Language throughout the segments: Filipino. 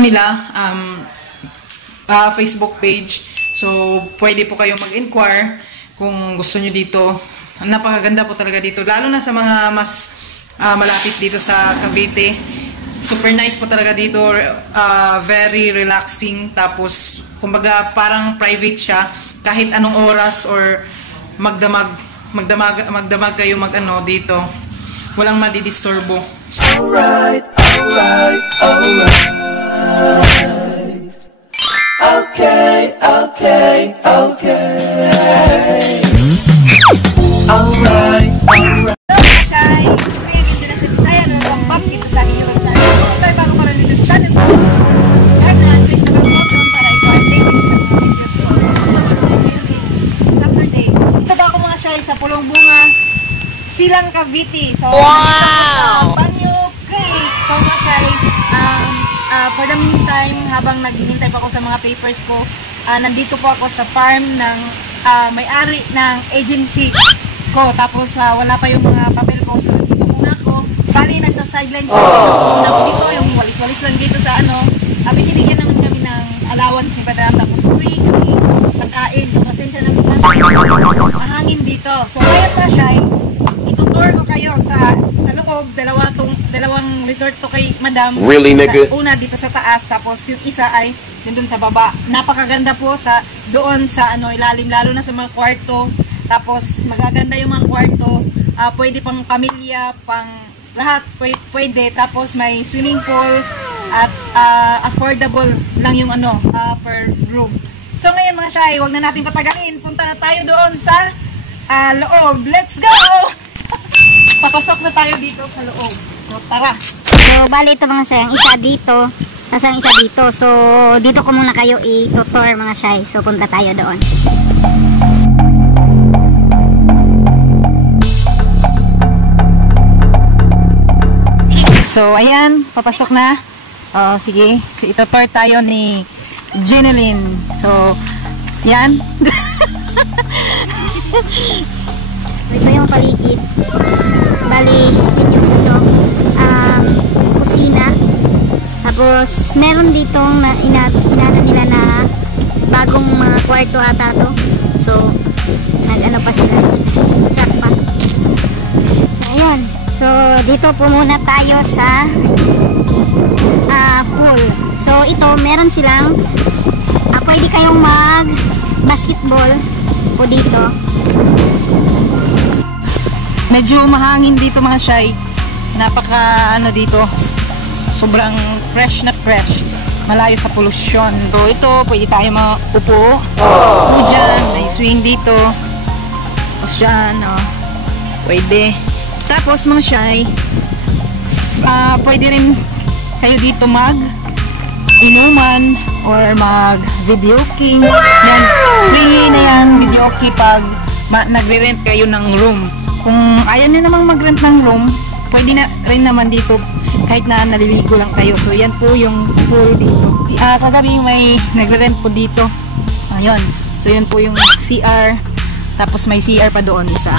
kanila Facebook page. So, pwede po kayong mag-inquire kung gusto nyo dito. Napakaganda po talaga dito. Lalo na sa mga mas malapit dito sa Cavite. Super nice po talaga dito. Very relaxing. Tapos, kumbaga parang private siya. Kahit anong oras or magdamag kayo mag-ano dito. Walang madidisturbo. Alright, alright, alright. Okay, okay, okay. Alright, alright. Shy, saya dito na siya Bisaya na pang dito sa hirap na. Kung tayo bago ka rin dito sa channel ko, subscribe na, click na bell para ikaw update sa mga videos ko. Saturday. Ito ba ako mga Shy sa Pulong Bunga, Silang Cavite. So, wow! Banyo Creek. So mga Shy, for the meantime, habang naghihintay pa ako sa mga papers ko, nandito po ako sa farm ng may-ari ng agency ko. Tapos wala pa yung mga papel ko. So nandito muna ako. Bali, nasa sidelines na dito. Yung walis-walis lang dito sa ano. Binibigyan naman kami ng allowance ni Madam. Tapos free kami sa kain. So pasensya naman mahangin dito. So kaya pa siya, itutour ko kayo sa loob. Dalawang resort to kay Madam. Really, nigga? Una dito sa taas. Tapos yung isa ay dun sa baba. Napakaganda po sa doon sa ano ilalim. Lalo na sa mga kwarto. Tapos magaganda yung mga kwarto, pwede pang pamilya, pang lahat pwede. Tapos may swimming pool at affordable lang yung ano per room. So ngayon mga Shy, wag na natin patagalin. Punta na tayo doon sa loob. Let's go! Papasok na tayo dito sa loob. So tara. So bali ito mga Shy, ang isa dito, nasa ang isa dito. So dito ko muna kayo i-tutor mga Shy. So punta tayo doon. So, ayan, papasok na. Sige, itutour tayo ni Jeneline. So, yan. Ito yung paligid. Bali, ito yung kusina. Tapos, meron ditong inano nila na bagong mga kwarto ata to. So, nag-ano pa sila. Start pa. Ayan. So, dito po muna tayo sa pool. So, ito, meron silang pwede kayong mag-basketball po dito. Medyo mahangin dito mga Shy. Napaka ano dito. Sobrang fresh na fresh. Malayo sa pollution. So, ito, pwede tayo maupo. Upo dyan. May swing dito. Tapos dyan, pwede. Tapos mga Shy, pwede rin kayo dito mag-inuman or mag-videoking. Yan, free na yan, videoking pag nagre-rent kayo ng room. Kung ayaw nyo namang mag-rent ng room, pwede na rin naman dito kahit na naliligo lang kayo. So yan po yung pool dito. Kagabi may nagre-rent po dito. Ayun. So yan po yung CR. Tapos may CR pa doon isa.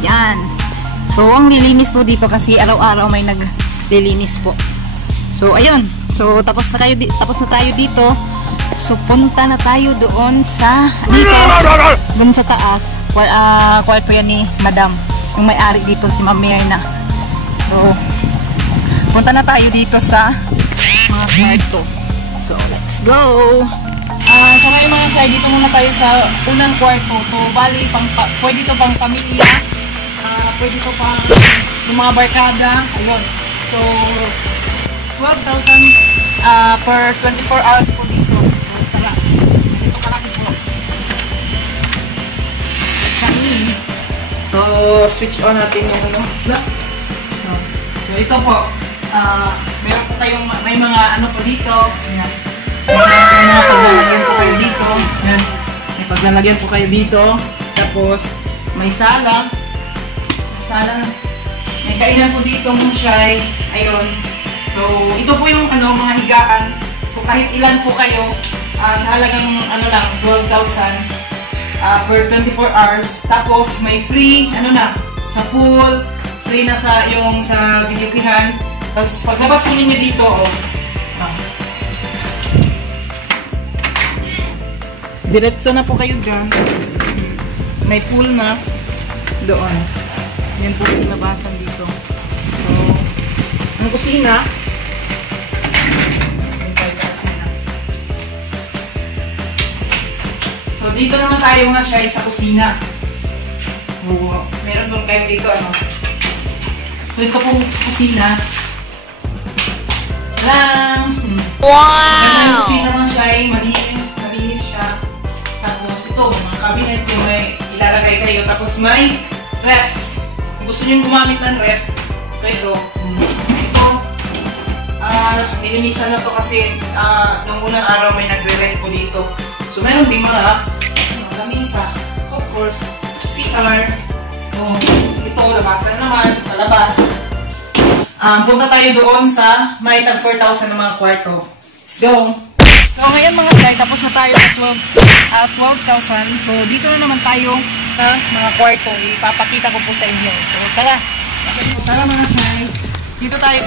Yan. So, ang lilinis po dito kasi araw-araw may naglilinis po. So, ayun. So, tapos na tayo dito. So, punta na tayo doon sa doon sa taas. Kwarto yan ni Madam. Yung may-ari dito si Ma'am Myrna. So, punta na tayo dito sa mga kwarto. So, let's go! So, ngayon mga Shy, dito muna tayo sa unang kwarto. So, bali, pwede ito pang pamilya. Pwede ko pa yung mga barkada. Ayun. So, 12,000 per 24 hours po dito. So, tara. Dito kalaki po. So, switch on natin yung ano. So, ito po. Meron po tayong may mga ano po dito. Ayan. May mga paglalagyan po kayo dito. Ayan. May paglalagyan po kayo dito. Tapos, may sala. May kainan po dito mga Shy. Ayun. So, ito po yung ano, mga higaan. So, kahit ilan po kayo, sa halagang ano lang, 12,000 per 24 hours. Tapos, may free, ano na, sa pool, free na sa videokihan. Tapos, paglabas ko ninyo dito, diretso na po kayo dyan. May pool na doon. Yan po yung labasan dito. So, ang kusina. Yan tayo sa kusina. So, dito naman tayo mga siya sa kusina. Meron doon kayo dito, ano. So, ito pong kusina. Lang! Wow! Yung kusina mga siya ay malinis siya. Tapos ito, mga cabinet yung may ilalagay kayo. Tapos may ref. Kung gusto nyo gumamit ng ref, ito. Ito, nilinisan na to kasi nung unang araw may nagre-ref po dito. So, meron din mga lamisa. Of course, CR. So, ito, labasan naman, palabas. Punta tayo doon sa may tag 4,000 na mga kwarto. Let's go! So, ngayon mga guys, tapos na tayo sa 12,000. So, dito na naman tayo sa mga kwarto. Ipapakita ko po sa inyo. So, tara! Tara mga guys.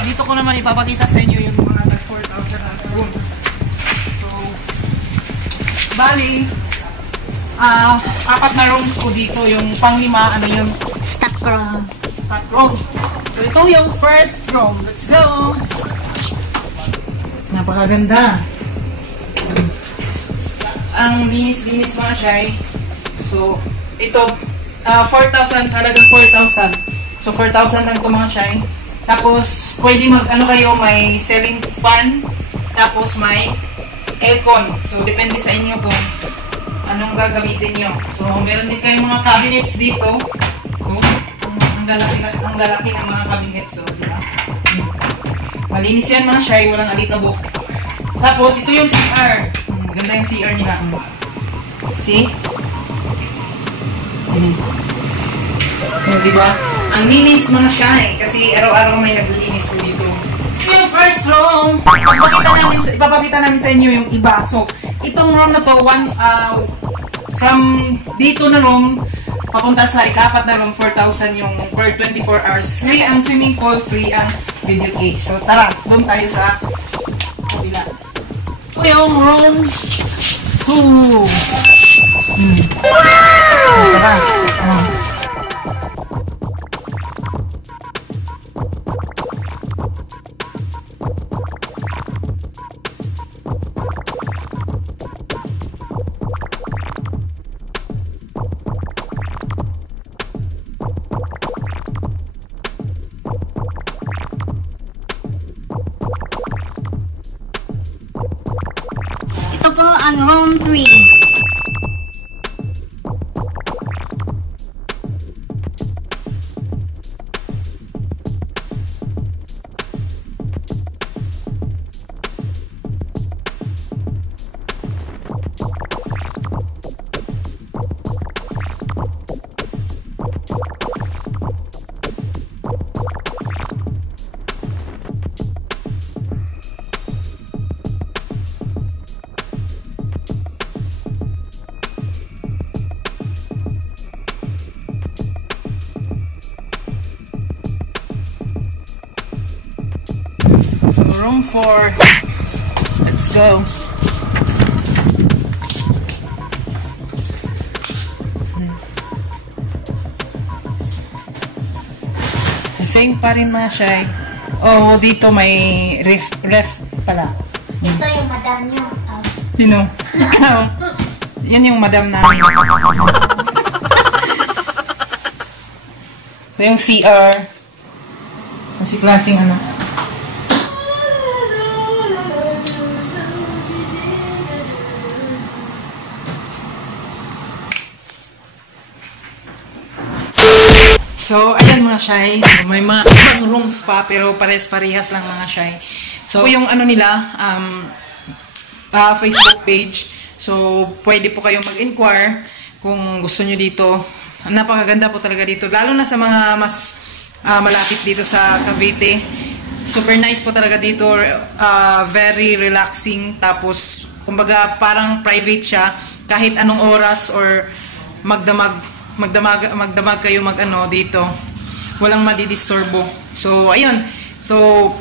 Dito ko naman ipapakita sa inyo yung mga tag 4,000 na rooms. So, bali, 4 na rooms ko dito. Yung pang-5, ano yung Stock room. stock room. So, ito yung first room. Let's go! Napakaganda. Ang linis-linis mga siya. So, ito, 4,000, sa halagang 4,000. So, 4,000 lang ito mga siya. Tapos, pwede mag-ano kayo, may ceiling fan. Tapos, may aircon. So, depende sa inyo kung anong gagamitin nyo. So, meron din kayong mga cabinets dito. So, ang lalaki ng mga cabinets. So, diba? Malinis yan mga siya. Walang alikabok. Tapos, ito yung CR. Ganda yung CR nila. See? Diba? Ang linis mga siya kasi araw-araw may naglilinis po dito. Yung first room, ipapakita namin sa inyo yung iba. So, itong room na to, from dito na room, papunta sa ika-4 na room, 4,000 yung per 24 hours. Free ang swimming pool, free ang video cake. So, tara, doon tayo sa kabila. Ito yung room 2. Wow! Tara. Ito po ang room 3. So, room 4. Let's go. Same pa rin mga siya. Oh, dito may ref pala. Ito yung madam nyo. Sino? Yan yung madam namin. Ito yung CR. Kasi klaseng ano. So, ayan mga shy. So, may mga ibang rooms pa, pero pares-parehas lang mga shy. So, yung ano nila, Facebook page. So, pwede po kayong mag-inquire kung gusto nyo dito. Napakaganda po talaga dito. Lalo na sa mga mas malapit dito sa Cavite. Super nice po talaga dito. Very relaxing. Tapos, kumbaga, parang private siya. Kahit anong oras or magdamag kayo mag-ano dito. Walang madidisturbo. So, ayun. So,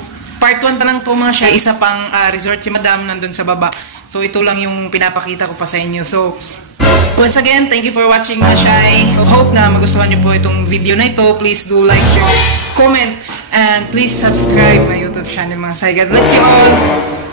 part 1 pa lang to mga siya. Isa pang resort si Madam nandun sa baba. So ito lang yung pinapakita ko pa sa inyo. So once again, thank you for watching mga Shy. Hope na magustuhan nyo po itong video na ito. Please do like, share, comment, and please subscribe my YouTube channel mga Shy. God bless you all!